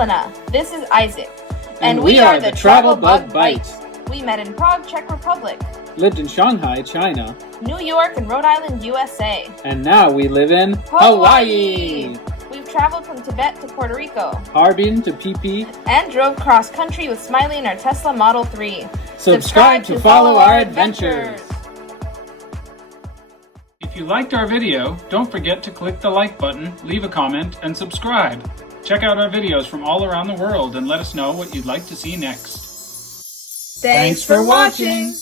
Helena. This is Isaac. And we are the Travel Bug Bites. We met in Prague, Czech Republic, Lived in Shanghai, China. New York, and Rhode Island, USA. And now we live in Hawaii. We've traveled from Tibet to Puerto Rico. Harbin to PP. And drove cross-country with Smiley in our Tesla Model 3. Subscribe to follow our adventures. If you liked our video, don't forget to click the like button, leave a comment, and subscribe. Check out our videos from all around the world and let us know what you'd like to see next. Thanks for watching!